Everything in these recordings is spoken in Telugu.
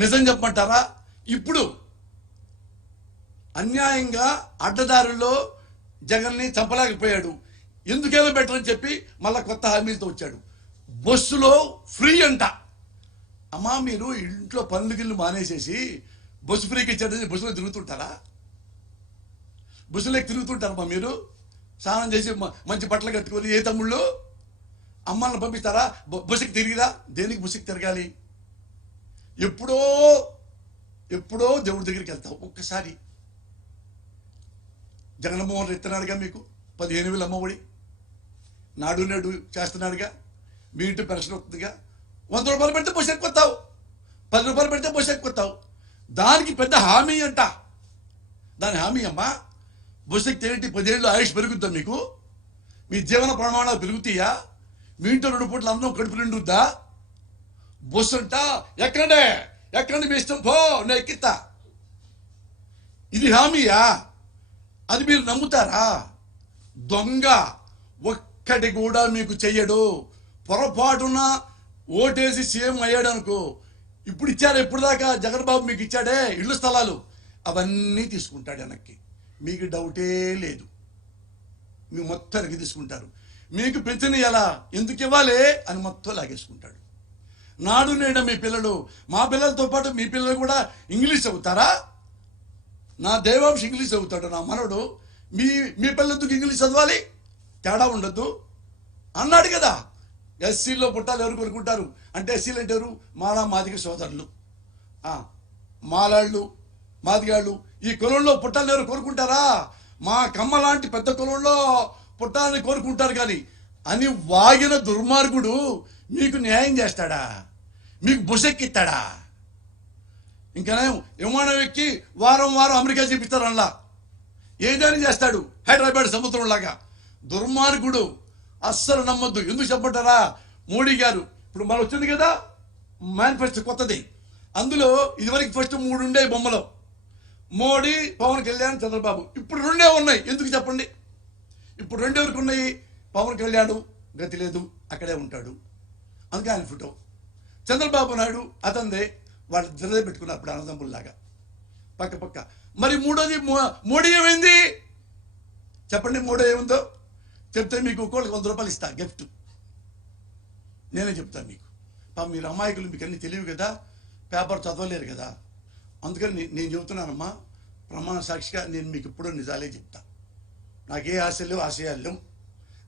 నిజం చెప్పమంటారా? ఇప్పుడు అన్యాయంగా అడ్డదారుల్లో జగన్ని చంపలేకపోయాడు, ఎందుకైనా బెటర్ అని చెప్పి మళ్ళా కొత్త హామీలతో వచ్చాడు. బస్సులో ఫ్రీ అంట. అమ్మా, మీరు ఇంట్లో పనులు గిల్లు మానేసేసి బస్సు ఫ్రీకి ఇచ్చాడని బస్సులో తిరుగుతుంటారా? బస్సులోకి తిరుగుతుంటారమ్మా మీరు? స్నానం చేసి మంచి బట్టలు కట్టుకొని ఏ తమ్ముళ్ళు అమ్మాలను పంపిస్తారా? బస్సుకి తిరిగిరా? దేనికి బస్సుకి తిరగాలి? ఎప్పుడో దేవుడి దగ్గరికి వెళ్తావు. ఒక్కసారి జగన్మోహన్ ఇస్తున్నాడుగా మీకు 15,000 అమ్మఒడి, నాడు నేడు చేస్తున్నాడుగా, మీ ఇంటి పెన్షన్ వస్తుందిగా. 100 రూపాయలు పెడితే బస్సు ఎక్కుతావు, 10 రూపాయలు పెడితే బస్సు ఎక్కుతావు. దానికి పెద్ద హామీ అంట. దాని హామీ అమ్మా, బస్సు ఎక్కితే 10 ఏళ్ళు ఆయుష్ పెరుగుద్దా మీకు? మీ జీవన ప్రమాణాలు పెరుగుతాయా? మీ ఇంట్లో 2 పూట్ల అన్నం కడుపు నిండుద్దా? బస్సు అంట ఎక్కండి మీ ఇష్టం పో, నేను ఎక్కిస్తా. ఇది హామీయా? అది మీరు నమ్ముతారా? దొంగ ఒక్కటి కూడా మీకు చెయ్యడు. పొరపాటున ఓటేసి సీఎం అయ్యాడు అనుకో, ఇప్పుడు ఇచ్చారు, ఎప్పుడు దాకా జగన్ బాబు మీకు ఇచ్చాడే ఇళ్ళు స్థలాలు, అవన్నీ తీసుకుంటాడు వెనక్కి. మీకు డౌటే లేదు, మీ మొత్తానికి తీసుకుంటారు. మీకు పెన్షన్ ఎలా, ఎందుకు ఇవ్వాలి అని మొత్తం లాగేసుకుంటాడు. నాడు నేడు మీ పిల్లలు, మా పిల్లలతో పాటు మీ పిల్లలు కూడా ఇంగ్లీష్ చదువుతారా? నా దేవాంశ ఇంగ్లీష్ చదువుతాడు, నా మనవడు. మీ పిల్లలతో ఇంగ్లీష్ చదవాలి, తేడా ఉండద్దు అన్నాడు కదా. ఎస్సీల్లో పుట్టాలు ఎవరు కోరుకుంటారు అంటే, ఎస్సీలు అంటే ఎవరు? మాదిగ సోదరులు, మాలాళ్ళు, మాదిగాళ్ళు. ఈ కులంలో పుట్టాలని ఎవరు కోరుకుంటారా? మా కమ్మ లాంటి పెద్ద కులంలో పుట్టాలని కోరుకుంటారు. కానీ అని వాగిన దుర్మార్గుడు మీకు న్యాయం చేస్తాడా? మీకు బుసెక్కిస్తాడా? ఇంకా విమానం ఎక్కి వారం అమెరికా చూపిస్తారు. అలా ఏదైనా చేస్తాడు, హైదరాబాద్ సముద్రం లాగా. దుర్మార్గుడు, అస్సలు నమ్మొద్దు. ఎందుకు చెప్పంటారా? మోడీ గారు ఇప్పుడు మన వచ్చింది కదా మేనిఫెస్టో కొత్తది, అందులో ఇదివరకు ఫస్ట్ 3 ఉండే బొమ్మలో, మోడీ, పవన్ కళ్యాణ్, చంద్రబాబు. ఇప్పుడు 2 ఉన్నాయి. ఎందుకు చెప్పండి? ఇప్పుడు 2 ఎవరికి ఉన్నాయి? పవన్ కళ్యాణ్ గతి లేదు, అక్కడే ఉంటాడు, అందుకే ఆయన ఫోటో. చంద్రబాబు నాయుడు అతనిదే, వాళ్ళు జరదే పెట్టుకున్నారు అప్పుడు అన్నదమ్ముల్లాగా పక్క. మరి మూడోది మోడీ ఏమైంది చెప్పండి? మోడీ ఏముందో చెప్తే మీకు ఒక్కోళ్ళకి 100 రూపాయలు ఇస్తా గిఫ్ట్. నేనే చెప్తాను మీకు. మీరు అమాయకులు, మీకు అన్నీ తెలియవు కదా, పేపర్ చదవలేరు కదా. అందుకని నేను చెబుతున్నానమ్మా, ప్రమాణ సాక్షిగా నేను మీకు ఎప్పుడూ నిజాలే చెప్తా. నాకే ఆశలు ఆశయాలు లేవు.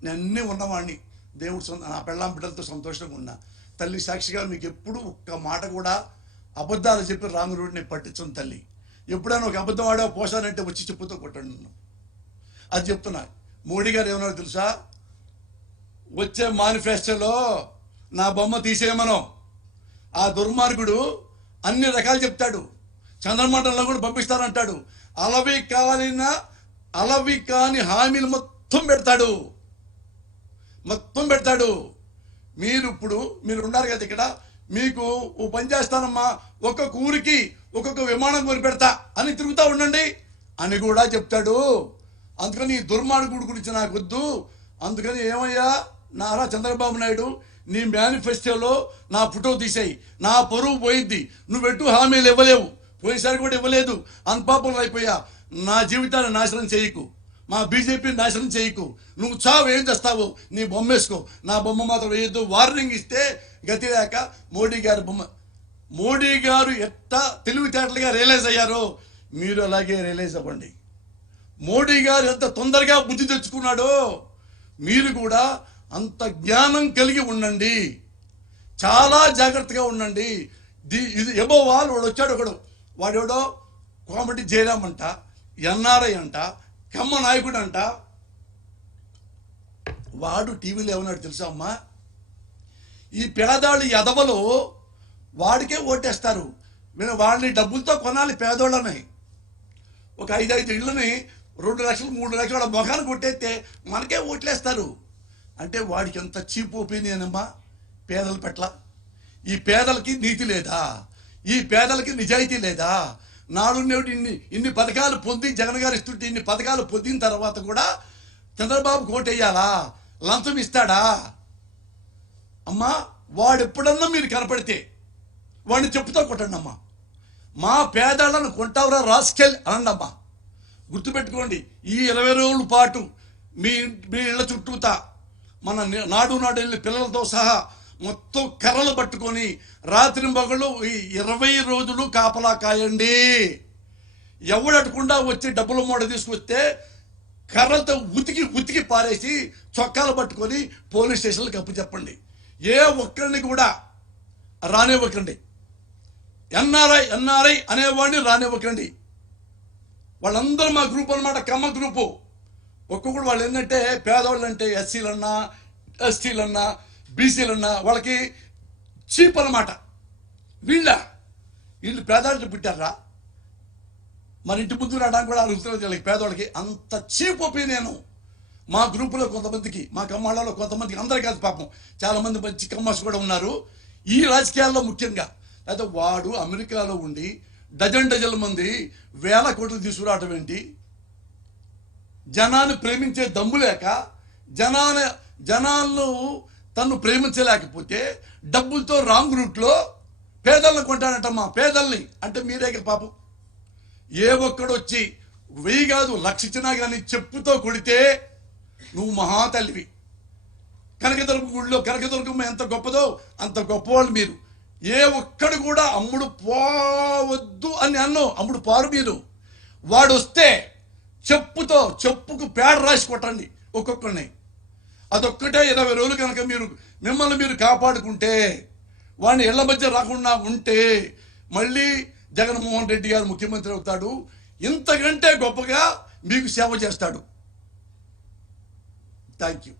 నేను అన్నీ ఉన్నవాడిని, దేవుడు నా పెళ్ళాం బిడ్డలతో సంతోషంగా ఉన్నా. తల్లి సాక్షిగా మీకు ఎప్పుడు ఒక్క మాట కూడా అబద్ధాలు చెప్పి రాంగురుడిని నేను పట్టించను తల్లి. ఎప్పుడైనా ఒక అబద్ధం ఆడో పోసానంటే వచ్చి చెప్పుతో కొట్టండి నన్ను. అది చెప్తున్నా. మోడీ గారు ఏమన్నారో తెలుసా? వచ్చే మేనిఫెస్టోలో నా బొమ్మ తీసేయమనో. ఆ దుర్మార్గుడు అన్ని రకాలు చెప్తాడు, చంద్రమండలంలో కూడా పంపిస్తానంటాడు. అలవి కాని హామీలు మొత్తం పెడతాడు. మీరు ఉన్నారు కదా ఇక్కడ, మీకు ఓ పని చేస్తానమ్మా, ఒక్కొక్క ఊరికి ఒక్కొక్క విమానం కొని పెడతా అని తిరుగుతూ ఉండండి అని కూడా చెప్తాడు. అందుకని ఈ దుర్మార్గుడి గురించి నాకు వద్దు. అందుకని ఏమయ్యా నారా చంద్రబాబు నాయుడు, నీ మేనిఫెస్టోలో నా ఫోటో తీసేయి, నా పరువు పోయిద్ది. నువ్వెట్టు హామీలు ఇవ్వలేవు, పోయినసారి కూడా ఇవ్వలేదు, అన్పాపులు అయిపోయా. నా జీవితాన్ని నాశనం చేయకు, మా బీజేపీని నాశనం చేయకు. నువ్వు చావు, ఏం చేస్తావు? నీ బొమ్మ వేసుకో, నా బొమ్మ మాత్రం వేయద్దు. వార్నింగ్ ఇస్తే గతి లేక మోడీ గారు ఎంత తెలివితేటలుగా రియలైజ్ అయ్యారో మీరు అలాగే రియలైజ్ అవ్వండి. మోడీ గారు ఎంత తొందరగా బుద్ధి తెచ్చుకున్నాడో మీరు కూడా అంత జ్ఞానం కలిగి ఉండండి. చాలా జాగ్రత్తగా ఉండండి. ఇది ఎబో వాడు వచ్చాడు ఒకడు, వాడెవడో కోమటి జయరామ్ అంట, ఎన్ఆర్ఐ అంట, కమ్మ నాయకుడు అంట. వాడు టీవీలో ఏమన్నాడు తెలుసా అమ్మా? ఈ పేదవాళ్ళు ఎదవలు వాడికే ఓటేస్తారు. వాళ్ళని డబ్బులతో కొనాలి పేదోళ్ళని. ఒక 5 ఇళ్ళని 2 లక్షలు 3 లక్షల మొఖాన్ని కొట్టేస్తే మనకే ఓట్లేస్తారు. అంటే వాడికి ఎంత చీప్ ఒపీనియన్ అమ్మా పేదల పట్ల. ఈ పేదలకి నీతి లేదా? ఈ పేదలకి నిజాయితీ లేదా? నాడు నేడు ఇన్ని పథకాలు పొంది జగన్ గారు ఇస్తుంటే ఇన్ని పథకాలు పొందిన తర్వాత కూడా చంద్రబాబు ఓటేయాలా? లంచం ఇస్తాడా? అమ్మా వాడు ఎప్పుడన్నా మీరు కనపడితే వాడిని చెప్పుతో కొట్టండి అమ్మా. మా పేదలను కొంటావురా రాస్కెల్ అనండమ్మా. గుర్తుపెట్టుకోండి, ఈ 20 రోజుల పాటు మీ మీ ఇళ్ల చుట్టూతా మన నాడు వెళ్ళి పిల్లలతో సహా మొత్తం కర్రలు పట్టుకొని రాత్రి మగళ్ళు ఈ 20 రోజులు కాపలా కాయండి. ఎవడకుండా వచ్చి డబ్బుల మూడ తీసుకొస్తే కర్రలతో ఉతికి పారేసి చొక్కాలు పట్టుకొని పోలీస్ స్టేషన్లకు అప్పు చెప్పండి. ఏ ఒక్కరిని కూడా రానివ్వకండి. ఎన్ఆర్ఐ అనేవాడిని రానివ్వకండి. వాళ్ళందరూ మా గ్రూప్ అనమాట, కమ్మ గ్రూపు. ఒక్కొక్కడు వాళ్ళు ఏంటంటే పేదవాళ్ళు అంటే ఎస్సీలన్నా ఎస్టీలన్నా బీసీలన్నా వాళ్ళకి చీప్ అనమాట. వీళ్ళు పేదవాళ్ళకి పుట్టారా? మన ఇంటి ముందు రావడానికి కూడా అడుగుతున్నారు వీళ్ళకి, పేదవాళ్ళకి అంత చీప్ ఒపీనియన్ మా గ్రూపులో కొంతమందికి, మా కమ్మాళ్ళలో కొంతమందికి, అందరు కాదు పాపం, చాలామంది మంచి కమ్మర్స్ కూడా ఉన్నారు ఈ రాజకీయాల్లో ముఖ్యంగా. అయితే వాడు అమెరికాలో ఉండి డజన్ల మంది 1000 కోట్లు తీసుకురావటం ఏంటి? జనాన్ని ప్రేమించే దమ్ము లేక, జనాలను తను ప్రేమించలేకపోతే డబ్బులతో రాంగ్ రూట్లో పేదలను కొంటానంటమ్మా. పేదల్ని అంటే మీరే పాపం. ఏ ఒక్కడు వచ్చి 1000 కాదు 1,00,000 ఇచ్చినా కానీ చెప్పుతో కొడితే నువ్వు మహాతల్లివి. కనకదుర్గ గుడిలో కనకదుర్గమ్మ ఎంత గొప్పదో అంత గొప్పవాళ్ళు మీరు. ఏ ఒక్కడు కూడా అమ్ముడు పోవద్దు అని అమ్ముడు పారు మీరు. వాడు వస్తే చెప్పుకు పేడ రాసి కొట్టండి ఒక్కొక్కరిని. అదొక్కటే 20 రోజులు కనుక మిమ్మల్ని మీరు కాపాడుకుంటే, వాడిని ఇళ్ల మధ్య రాకుండా ఉంటే మళ్ళీ జగన్మోహన్ రెడ్డి గారు ముఖ్యమంత్రి అవుతాడు. ఇంతకంటే గొప్పగా మీకు సేవ చేస్తాడు. Thank you.